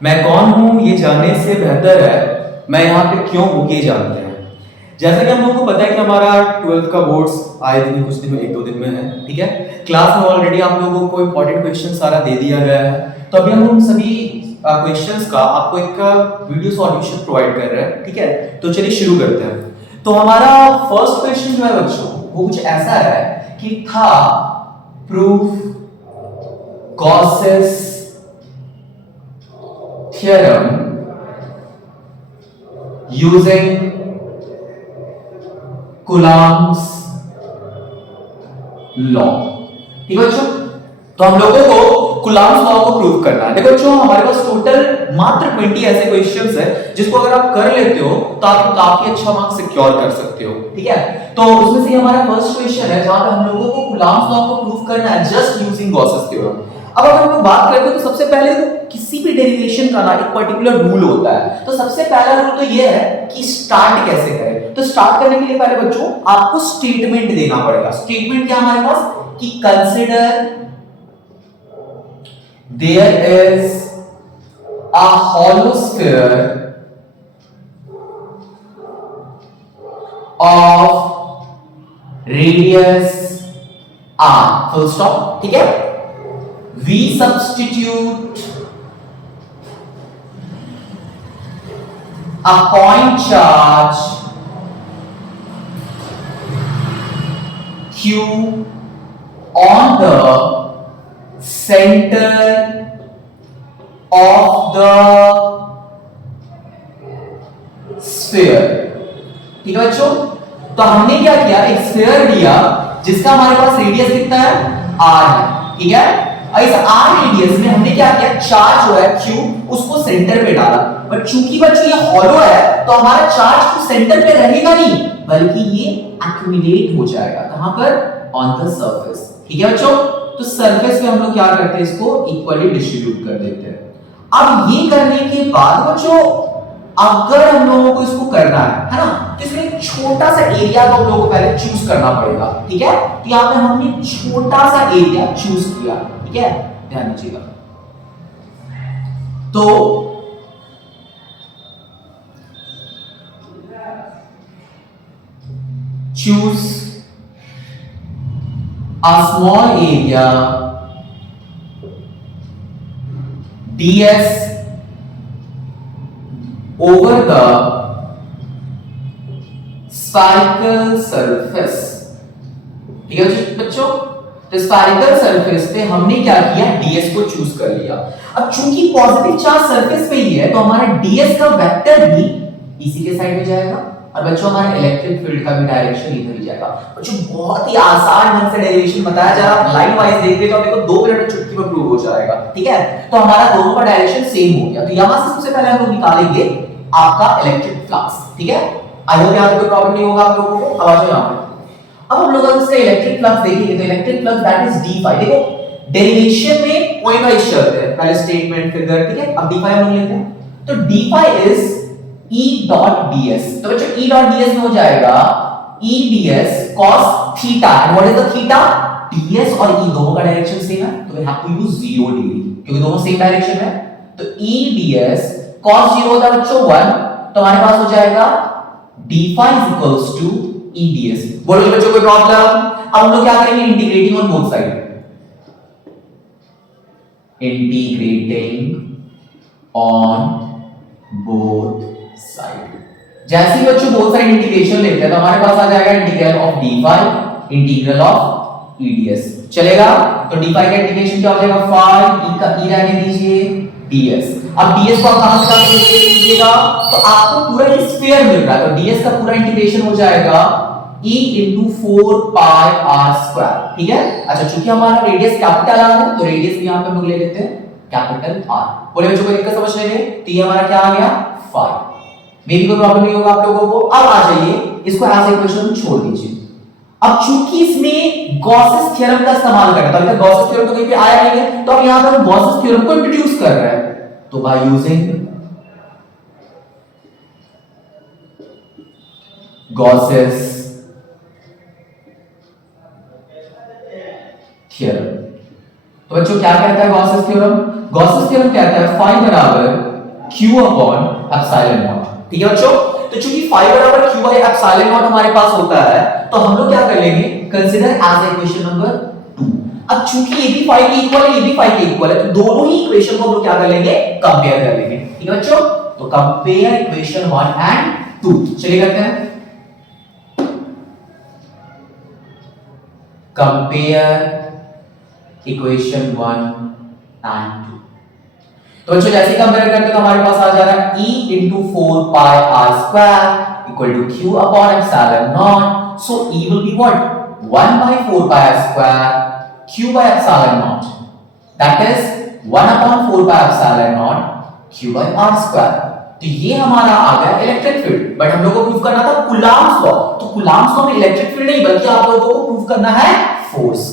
मैं कौन हूं ये जानने से बेहतर है मैं यहाँ पे क्यों हूं ये जानते हैं। जैसा कि हम लोगों को पता है कि हमारा 12th का बोर्ड्स आए दिन कुछ दिन में, एक दो दिन में है, ठीक है। क्लास में ऑलरेडी आप लोगों को इंपॉर्टेंट क्वेश्चन सारा दे दिया गया है, तो अभी हम उन सभी क्वेश्चंस का आपको एक वीडियो सॉल्यूशन प्रोवाइड कर रहे हैं, ठीक है। तो चलिए शुरू करते हैं। तो हमारा फर्स्ट क्वेश्चन जो है बच्चों वो कुछ ऐसा है कि था proof Gauss's theorem using Coulomb's law। ठीक है बच्चों, तो हम लोगों को Coulomb's law को प्रूव करना है। देखो बच्चों, हमारे पास टोटल मात्र 20 ऐसे क्वेश्चंस है जिसको अगर आप कर लेते हो तो आप काफी अच्छा मार्क्स सिक्योर कर सकते हो, ठीक है। तो उसमें से हमारा फर्स्ट क्वेश्चन है जहां पे हम लोगों को Coulomb's law को प्रूव करना है जस्ट यूजिंग गॉसेस थ्योरम। अब अगर हम बात करते हैं तो सबसे पहले किसी भी डेरिवेशन का ना एक पर्टिकुलर रूल होता है। तो सबसे पहला रूल तो ये है कि स्टार्ट कैसे करें। तो स्टार्ट करने के लिए पहले बच्चों आपको स्टेटमेंट देना पड़ेगा। स्टेटमेंट क्या हमारे पास कि consider there is a hollow sphere of radius r, full stop, ठीक है। We substitute a point charge q on the center of the sphere। ठीक है बच्चों, तो हमने क्या किया, एक स्फीयर लिया जिसका हमारे पास रेडियस कितना है, r है, ठीक है। इस r रेडियस में हमने क्या किया, चार्ज जो है q उसको सेंटर पे डाला। बट चूंकि बच्चों ये हॉलो है तो हमारा चार्ज तो सेंटर पे रहेगा नहीं बल्कि ये एक्यूमुलेट हो जाएगा। कहां पर, ऑन द सरफेस, ठीक है बच्चों। तो सरफेस पे हम लोग क्या करते हैं, इसको इक्वली डिस्ट्रीब्यूट कर देते हैं। अब ये करने के बाद बच्चों अगर हम लोगों को इसको करना है ना, तो इसमें एक छोटा सा एरिया को हम लोगों को पहले चूज करना पड़ेगा, ठीक है। तो यहां पे हमने छोटा सा एरिया चूज किया, ठीक है, ध्यान दीजिएगा। तो choose a small area ds over the spherical surface। ठीक है बच्चों, तो स्फेरिकल सरफेस पे हमने क्या किया, ds को चूज कर लिया। अब चूंकि पॉजिटिव चार्ज सरफेस पे ही है तो हमारा ds का वेक्टर भी इसी के साइड में जाएगा और बच्चों हमारा इलेक्ट्रिक फील्ड का भी डायरेक्शन इधर ही जाएगा। बच्चों बहुत ही आसान ढंग से डेरिवेशन बताया जा रहा है, लाइन वाइज देखते तो आपको 2 मिनट में चुटकी में प्रूव हो जाएगा, ठीक है। तो हमारा दोनों का डायरेक्शन सेम हो गया। तो यहां से सबसे पहले हम लोग निकालेंगे आपका इलेक्ट्रिक फ्लक्स, ठीक है। आई होप यहां कोई प्रॉब्लम नहीं होगा आप लोगों को। अब आ जाओ यहां पे। अब हम लोग अगर इसका इलेक्ट्रिक फ्लक्स देखेंगे तो electric flux that is d phi। देखो डेरिवेशन में पॉइंट वाइज चलते हैं, पहले स्टेटमेंट फिगर, ठीक है। अब d phi हम लोग लेते हैं, तो d phi is E dot ds। तो बच्चों E dot ds में हो जाएगा E ds cos theta। and what is the theta, ds और E दोनों का डायरेक्शन सेम है तो we have to use 0 degree क्योंकि दोनों सेम डायरेक्शन में। तो E ds cos 0 होता है बच्चों 1, तो हमारे पास हो जाएगा d phi is equals to E ds। बोलो बच्चों कोई प्रॉब्लम। अब हम लोग क्या करेंगे, integrating on both side, integrating on both side. जैसे ही बच्चों बोथ साइड इंटीग्रेशन लेते हैं तो हमारे पास आ जाएगा integral of d phi integral of E ds। चलेगा, तो d phi का इंटीग्रेशन क्या हो जाएगा, phi e का e रहने दीजिए ds। अब ds को आप कहां से कैलकुलेट कीजिएगा, तो आपको पूरा ये स्फीयर मिल रहा है तो ds का पूरा इंटीग्रेशन हो जाएगा e into 4 pi r square, ठीक है। अच्छा चूंकि हमारा रेडियस कैपिटल r है तो रेडियस भी यहां पे हम लोग ले लेते हैं कैपिटल R। बोले बच्चों को दिक्कत समझने में, तो ये हमारा क्या आ गया phi। मेरी कोई प्रॉब्लम नहीं होगा आप लोगों को। अब आ जाइए इसको एज इक्वेशन छोड़ दीजिए। अब चूंकि इसमें गॉसेस थ्योरम का इस्तेमाल करना है, तो गॉसेस थ्योरम तो कहीं पे आया नहीं है तो अब यहां पर हम गॉसेस थ्योरम को इंट्रोड्यूस कर रहे हैं। तो बाय यूजिंग गॉसेस थ्योरम, तो बच्चों क्या कहता है गॉसेस थ्योरम, गॉसेस थ्योरम कहता है phi बराबर Q अपॉन एप्सिलॉन नॉट। ठीक है बच्चों, तो चूंकि फाई बराबर Q बाई एप्सिलॉन नॉट हमारे पास होता है, तो हम लोग क्या कर लेंगे, कंसीडर एज इक्वेशन नंबर 2। अब चूंकि ये भी फाई के इक्वल है, ये भी फाई के इक्वल है, तो दोनों ही इक्वेशन को हम लोग क्या कर लेंगे, कंपेयर कर लेंगे। ठीक है बच्चों, तो कंपेयर इक्वेशन 1 एंड 2। चलिए करते हैं, कंपेयर इक्वेशन 1 एंड 2। तो बच्चों जैसे कंपेयर करते हैं तो हमारे पास आ जा रहा है E into 4 pi r square equal to Q upon epsilon naught. So E will be what? 1 by 4 pi r square Q by epsilon naught. That is 1 upon 4 pi epsilon naught Q by r square. तो ये हमारा आ गया electric field, but हम लोग को prove करना था Coulomb's law. तो कूलॉम्स लॉ में इलेक्ट्रिक फील्ड नहीं बल्कि आप लोगों को प्रूव करना है फोर्स।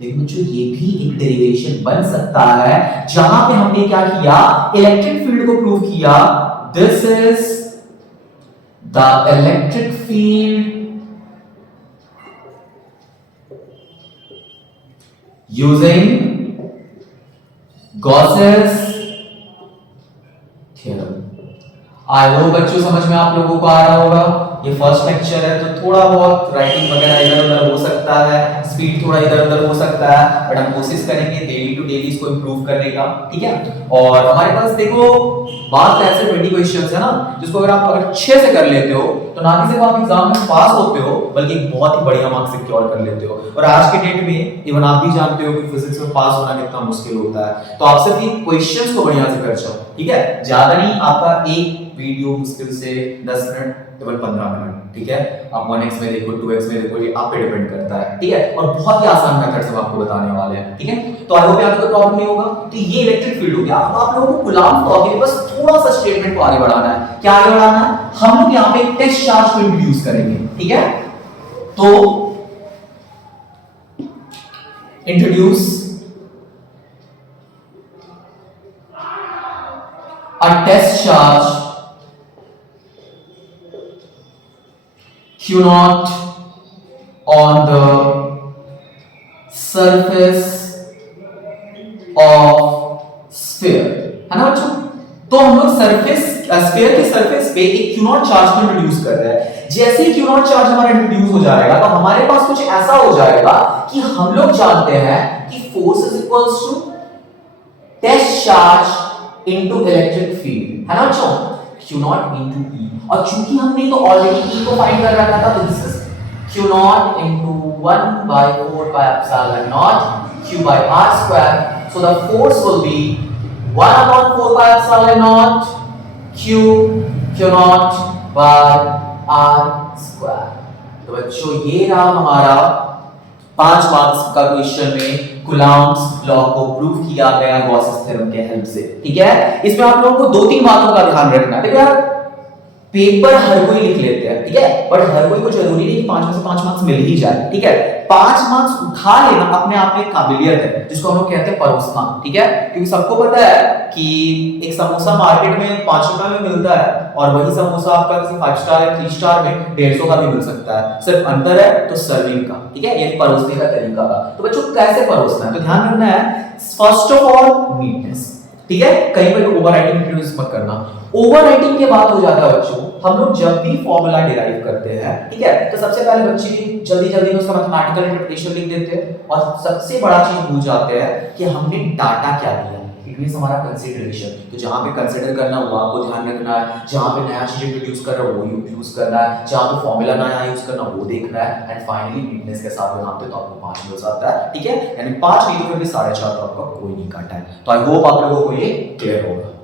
देखो बच्चों ये भी एक डेरिवेशन बन सकता है जहां पे हमने क्या किया, इलेक्ट्रिक फील्ड को प्रूव किया। This is the electric field using Gauss's theorem. I hope बच्चों समझ में आप लोगों को आ रहा होगा। ये फर्स्ट लेक्चर है तो थोड़ा बहुत राइटिंग वगैरह इधर उधर हो सकता है, स्पीड थोड़ा इधर उधर हो सकता है, बट हम कोशिश करेंगे डेली टू डेली इसको इंप्रूव करने का। ठीक है, और हमारे पास देखो बात ऐसे 20 क्वेश्चंस है ना, जिसको अगर आप अच्छे से कर लेते हो तो ना कि सिर्फ आप एग्जाम में पास होते हो बल्कि बहुत ही बढ़िया मार्क्स सिक्योर कर लेते हो। और आज के डेट में इवन आप भी जानते हो कि फिजिक्स में पास होना कितना मुश्किल होता है, तो आप सिर्फ ये क्वेश्चंस को बढ़िया से कर जाओ। ठीक है, ज्यादा नहीं, आपका एक वीडियो मुश्किल से 10 मिनट केवल 15 मिनट। ठीक है, आप 1x में देखो 2x में देखो, ये आप पे डिपेंड करता है। ठीक है, और बहुत ही आसान मेथड से हम आपको बताने वाले हैं। ठीक है, तो आई होप आपको कोई प्रॉब्लम नहीं होगा। तो ये इलेक्ट्रिक फील्ड हो गया। अब आप लोगों को कूलॉम्स लॉ के बस थोड़ा सा स्टेटमेंट को आगे बढ़ाना है। क्या आगे बढ़ाना है, हम लोग यहाँ पे एक टेस्ट चार्ज को इंट्रोड्यूस करेंगे। ठीक है, तो introduce a test charge Q naught on the surface of sphere, है ना बच्चों। तो हम लोग स्फीयर के सरफेस पे एक Q naught चार्ज को इंट्रोड्यूस कर रहे हैं। जैसे ही Q naught चार्ज हमारा इंट्रोड्यूस हो जाएगा तो हमारे पास कुछ ऐसा हो जाएगा कि हम लोग जानते हैं कि force is equals to test charge into electric field, है ना बच्चों, Q naught इनटू E। और चूंकि हमने तो ऑलरेडी E को फाइंड कर रखा था, तो this is Q naught into 1 by 4 pi epsilon naught Q by r square. So the force will be 1 upon 4 pi epsilon naught Q naught by r square. तो बच्चों ये रहा हमारा 5 मार्क्स का क्वेश्चन में कूलॉम्स लॉ को prove किया गया गॉसेस थ्योरम के हेल्प से। ठीक है, इसमें आप लोगों को 2-3 बातों का ध्यान रखना है। देखो यार, पेपर हर कोई लिख लेते हैं, ठीक है, बट हर कोई को जरूरी नहीं कि 5 में से 5 मार्क्स मिल ही जाए। ठीक है, 5 मार्क्स उठा लेना अपने आप में एक काबिलियत है, जिसको हम लोग कहते हैं परोसना। ठीक है, क्योंकि सबको पता है कि एक समोसा मार्केट में 5 रुपए में मिलता है और वही समोसा आपका किसी 5 स्टार या 3 स्टार में 150 का भी मिल सकता है। सिर्फ अंतर है तो सर्विंग का। ठीक है, यानी परोसने का तरीका का। तो बच्चों कैसे परोसना है, तो ध्यान रखना है फर्स्ट ऑफ ऑल नीटनेस। ठीक है, कहीं पर ओवर राइटिंग इंट्रोड्यूस मत करना। ओवर राइटिंग के बाद हो जाता है बच्चों, हम लोग जब भी फॉर्मूला डिराइव करते हैं, ठीक है, तो सबसे पहले बच्चे जल्दी जल्दी में उसका मैथमेटिकल इंटरप्रिटेशन लिख देते हैं और सबसे बड़ा चीज भूल जाते हैं कि हमने डाटा क्या दिया। इट मींस हमारा कंसीडरेशन। तो जहां पे कंसीडर करना वो आपको ध्यान रखना है, जहां पे नया चीज इंट्रोड्यूस कर रहा है वो यूज करना है, जहां पे फॉर्मूला नया यूज करना वो देखना है, एंड फाइनली नीटनेस के साथ बनाते तो आपको 5 मिल जाता है। ठीक है, यानी 5 नहीं तो फिर भी 4.5 तो आपका कोई नहीं काटा है। तो आई होप आप लोगों को ये क्लियर होगा।